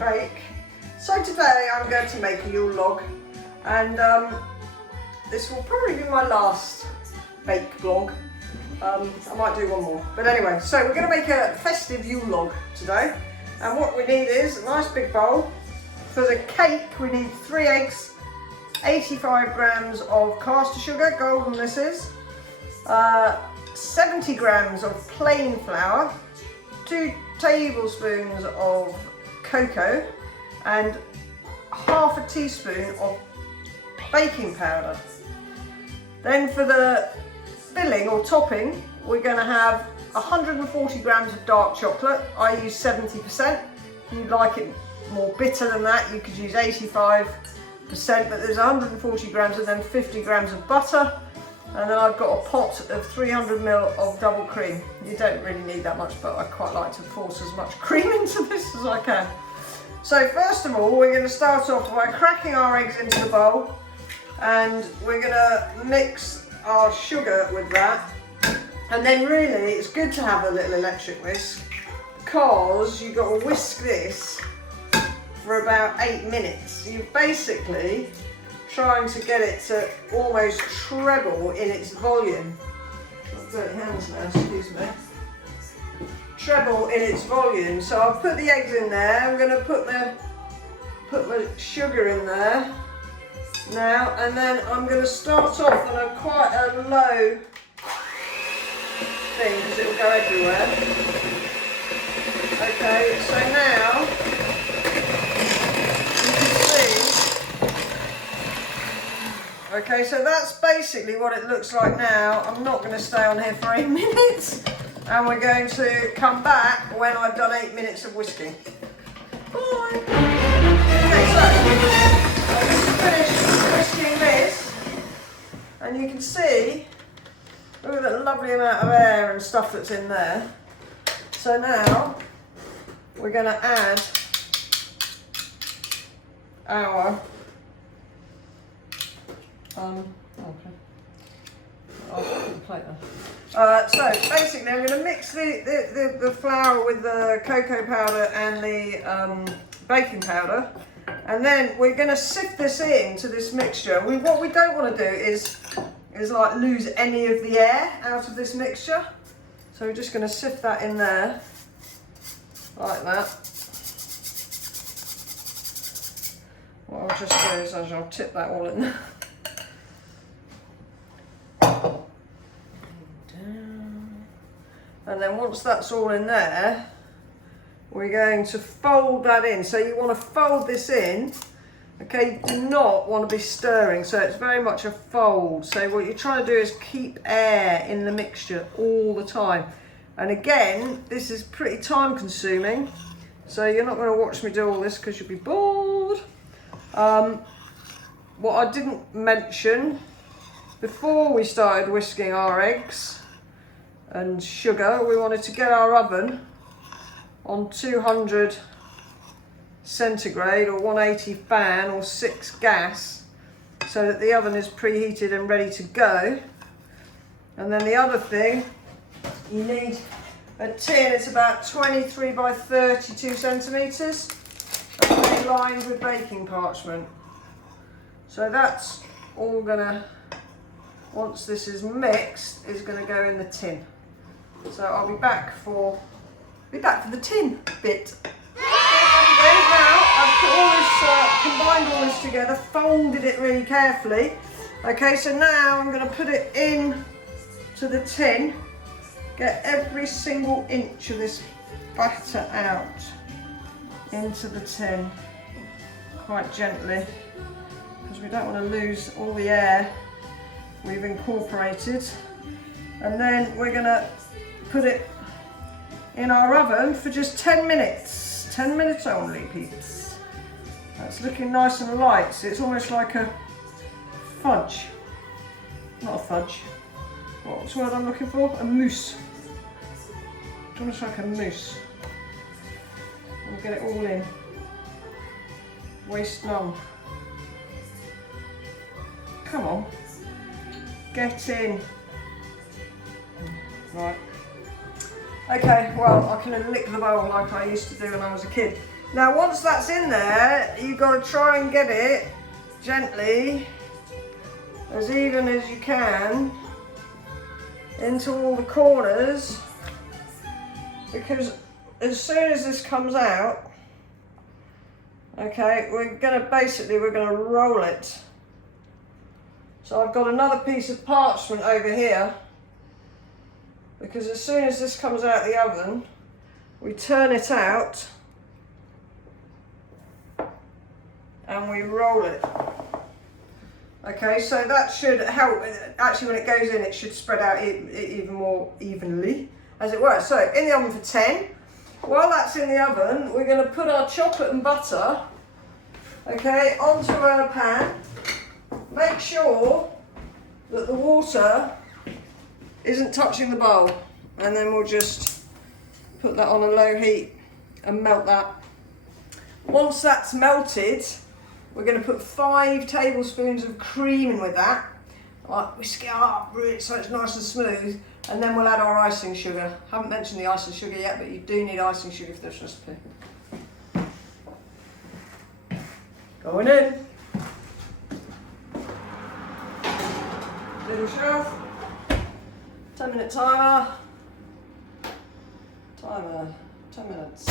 bake. So today I'm going to make a Yule log, and this will probably be my last bake vlog. I might do one more, but anyway, so we're going to make a festive Yule log today, and what we need is a nice big bowl. For the cake we need 3 eggs, 85 grams of caster sugar, golden this is, 70 grams of plain flour, 2 tablespoons of cocoa, and half a teaspoon of baking powder. Then for the filling or topping, we're going to have 140 grams of dark chocolate. I use 70%. If you'd like it more bitter than that, you could use 85%, but there's 140 grams and then 50 grams of butter. And then I've got a pot of 300 ml of double cream. You don't really need that much, but I quite like to force as much cream into this as I can. So first of all, we're going to start off by cracking our eggs into the bowl, and we're going to mix our sugar with that. And then really it's good to have a little electric whisk, because you've got to whisk this for about 8 minutes. You're basically trying to get it to almost treble in its volume. I've got dirty hands now, excuse me. Treble in its volume. So I'll put the eggs in there. I'm going to put my sugar in there now, and then I'm going to start off on a quite a low thing because it will go everywhere. Okay, so now you can see. Okay, so that's basically what it looks like now. I'm not going to stay on here for 8 minutes, and we're going to come back when I've done 8 minutes of whisking. Bye! Okay, so I've just finished whisking this, and you can see, look at that lovely amount of air and stuff that's in there. So now we're going to add our okay. I'll put the plate there. So basically I'm going to mix the flour with the cocoa powder and the baking powder, and then we're going to sift this into this mixture. What we don't want to do is like lose any of the air out of this mixture. So we're just going to sift that in there like that. What I'll just do is I'll tip that all in there. And then once that's all in there, we're going to fold that in. So you want to fold this in, okay? You do not want to be stirring, so it's very much a fold. So what you're trying to do is keep air in the mixture all the time. And again, this is pretty time consuming, so you're not going to watch me do all this because you'll be bored. What I didn't mention, before we started whisking our eggs and sugar, we wanted to get our oven on 200 centigrade or 180 fan or 6 gas, so that the oven is preheated and ready to go. And then the other thing, you need a tin. It's about 23 by 32 centimetres, and lined with baking parchment. So that's all gonna, once this is mixed, is gonna go in the tin. So I'll be back for the tin bit. Okay, now I've put all this, combined all this together, folded it really carefully. Okay, so now I'm going to put it in to the tin, get every single inch of this batter out into the tin, quite gently, because we don't want to lose all the air we've incorporated. And then we're going to put it in our oven for just 10 minutes. 10 minutes only, peeps. That's looking nice and light. So it's almost like a fudge. Not a fudge. What's the word I'm looking for? A mousse. It's almost like a mousse. We'll get it all in. Waste none. Come on. Get in. Right. Okay, well, I can lick the bowl like I used to do when I was a kid. Now once that's in there, you've got to try and get it gently, as even as you can, into all the corners, because as soon as this comes out, okay, we're gonna roll it. So I've got another piece of parchment over here, because as soon as this comes out of the oven, we turn it out and we roll it. Okay, so that should help. Actually, when it goes in, it should spread out even more evenly, as it were. So, in the oven for 10. While that's in the oven, we're going to put our chocolate and butter, okay, onto a pan. Make sure that the water isn't touching the bowl, and then we'll just put that on a low heat and melt that. Once that's melted, we're going to put 5 tablespoons of cream in with that. Like, whisk it up really so it's nice and smooth, and then we'll add our icing sugar. Haven't mentioned the icing sugar yet, but you do need icing sugar for this recipe. Going in. Little shelf. 10-minute timer. 10 minutes.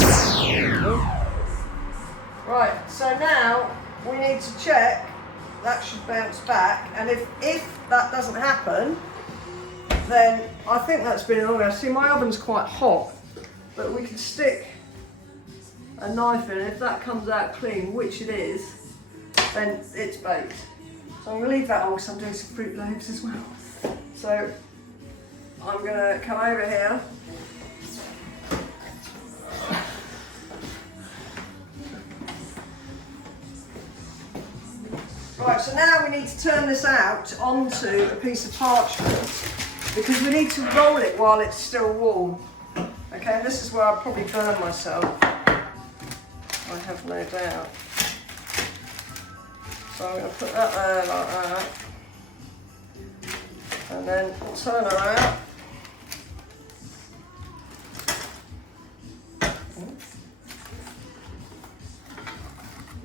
Right, so now we need to check that should bounce back, and if that doesn't happen, then I think that's been long enough. See, my oven's quite hot, but we can stick a knife in, and if that comes out clean, which it is, then it's baked. So I'm going to leave that on because I'm doing some fruit loaves as well. So I'm going to come over here. Right, so now we need to turn this out onto a piece of parchment, because we need to roll it while it's still warm. Okay, this is where I'll probably burn myself, I have no doubt. So I'm going to put that there like that, and then turn her out.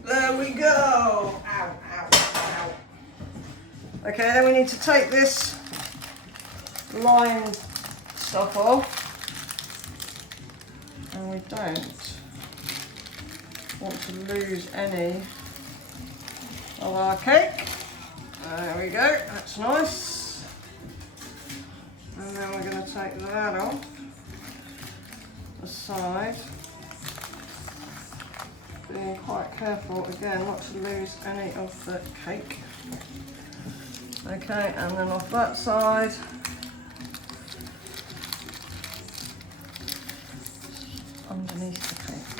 There we go! Ow, ow, ow. Okay, then we need to take this lined stuff off, and we don't want to lose any of our cake. There we go, that's nice. And then we're going to take that off the side, being quite careful again not to lose any of the cake. Okay, and then off that side, underneath the cake,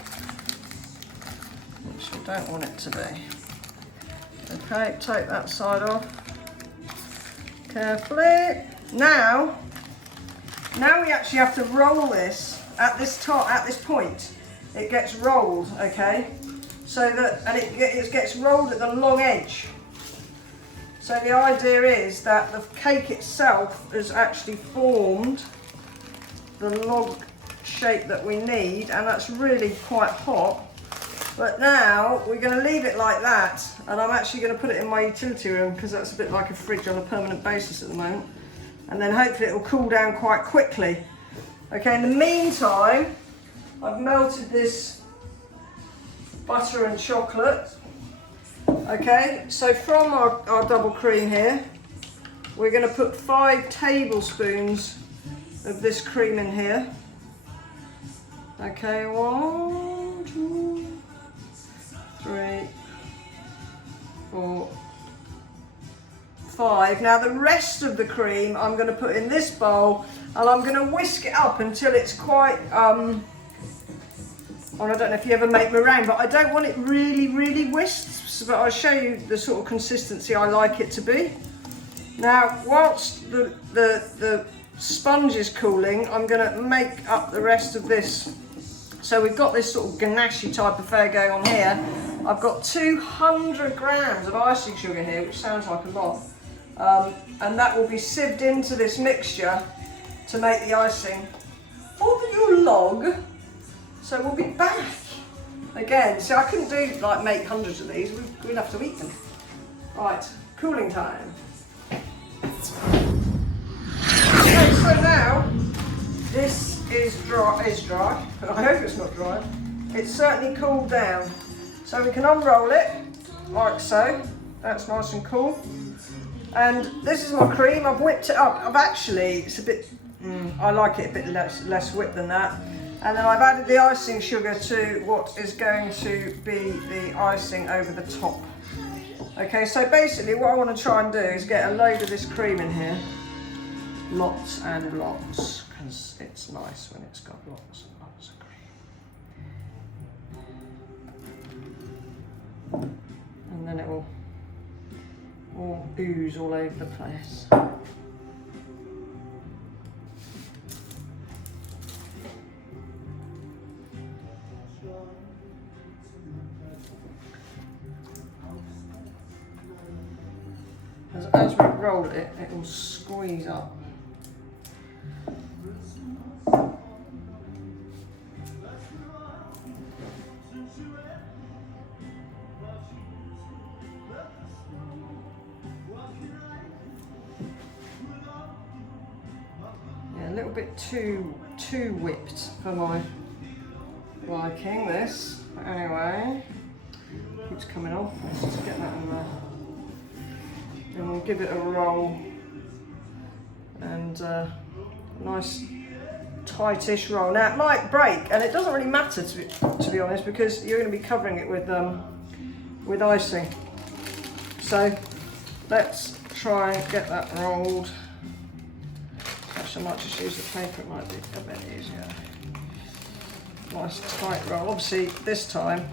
which we don't want it to be. Okay, take that side off carefully. Now we actually have to roll this at this point. It gets rolled, okay, so that, and it gets rolled at the long edge. So the idea is that the cake itself has actually formed the log shape that we need, and that's really quite hot. But now we're going to leave it like that, and I'm actually going to put it in my utility room, because that's a bit like a fridge on a permanent basis at the moment. And then hopefully it will cool down quite quickly. Okay, in the meantime, I've melted this butter and chocolate. Okay, so from our double cream here, we're going to put 5 tablespoons of this cream in here. Okay, 1, 2, 3, 4, 5. Now the rest of the cream I'm going to put in this bowl, and I'm going to whisk it up until it's quite, I don't know if you ever make meringue, but I don't want it really whisked, but I'll show you the sort of consistency I like it to be. Now, whilst the sponge is cooling, I'm going to make up the rest of this. So we've got this sort of ganache type affair going on here. I've got 200 grams of icing sugar here, which sounds like a lot. And that will be sieved into this mixture to make the icing for the Yule Log. So we'll be back Again, so I couldn't do like make hundreds of these, we'd have to eat them. Right, cooling time. Okay, so now this is dry, but I hope it's not dry. It's certainly cooled down. So we can unroll it, like so. That's nice and cool. And this is my cream, I've whipped it up. It's a bit, I like it a bit less whipped than that. And then I've added the icing sugar to what is going to be the icing over the top. Okay, so basically what I want to try and do is get a load of this cream in here. Lots and lots, because it's nice when it's got lots and lots of cream. And then it will all ooze all over the place. As we roll it, it will squeeze up. Yeah, a little bit too whipped for my liking, this. But anyway, keeps coming off. Let's just get that in there. And we'll give it a roll, and nice tightish roll. Now it might break, and it doesn't really matter to be honest, because you're going to be covering it with icing. So let's try and get that rolled. Actually, I might just use the paper, it might be a bit easier. Nice tight roll. Obviously this time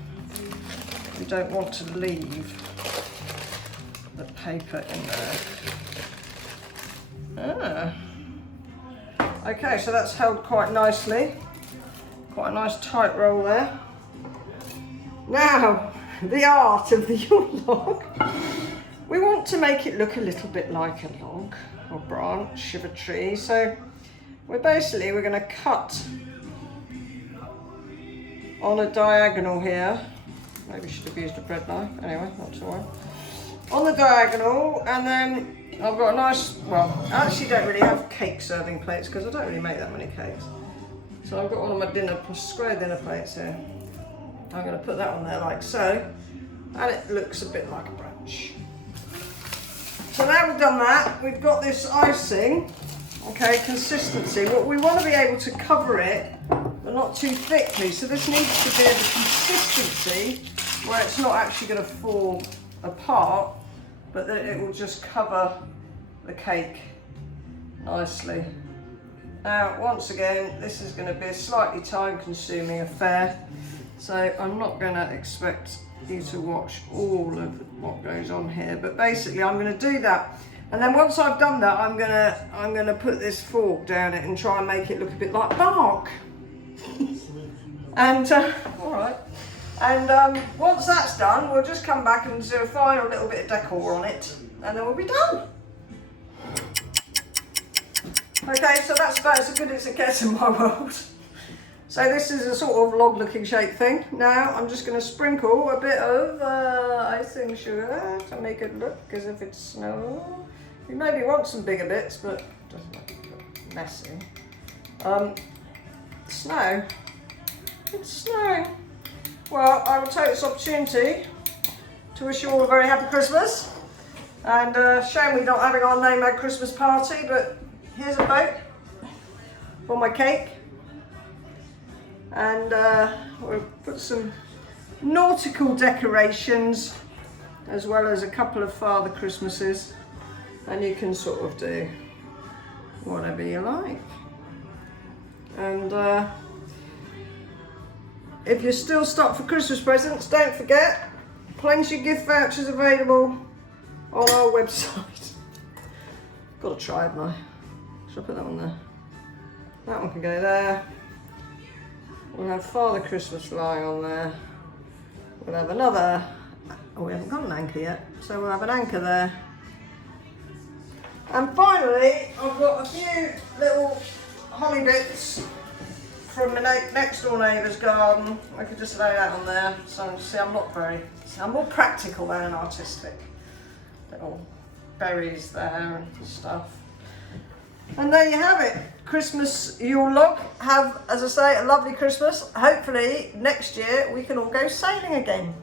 we don't want to leave the paper in there. Okay, so that's held quite nicely. Quite a nice tight roll there. Now, the art of the Yule log. We want to make it look a little bit like a log or branch of a tree. So we're going to cut on a diagonal here. Maybe should have used a bread knife. Anyway, not to worry. On the diagonal, and then I've got a nice, well, I actually don't really have cake serving plates because I don't really make that many cakes. So I've got one of my square dinner plates here. I'm going to put that on there like so, and it looks a bit like a branch. So now we've done that, we've got this icing, okay, consistency. What we want to be able to cover it, but not too thickly. So this needs to be the consistency where it's not actually going to fall apart, but that it will just cover the cake nicely. Now, once again, this is going to be a slightly time-consuming affair, so I'm not going to expect you to watch all of what goes on here, but basically I'm going to do that, and then once I've done that, I'm going to put this fork down it and try and make it look a bit like bark. And all right. And once that's done, we'll just come back and do a final little bit of decor on it, and then we'll be done. Okay, so that's about as good as it gets in my world. So this is a sort of log-looking shape thing. Now I'm just going to sprinkle a bit of icing sugar to make it look as if it's snow. You maybe want some bigger bits, but it doesn't look messy. Snow. It's snowing. Well, I will take this opportunity to wish you all a very happy Christmas. And shame we're not having our nomad Christmas party, but here's a boat for my cake. And we'll put some nautical decorations as well as a couple of Father Christmases. And you can sort of do whatever you like. And if you're still stuck for Christmas presents, don't forget, plenty of gift vouchers available on our website. Got to try, haven't I? Should I put that one there? That one can go there. We'll have Father Christmas lying on there. We'll have another, oh, we haven't got an anchor yet, so we'll have an anchor there. And finally, I've got a few little holly bits from the next door neighbour's garden. I could just lay that on there. So see, I'm more practical than artistic. Little berries there and stuff. And there you have it. Christmas Yule Log. Have, as I say, a lovely Christmas. Hopefully next year we can all go sailing again.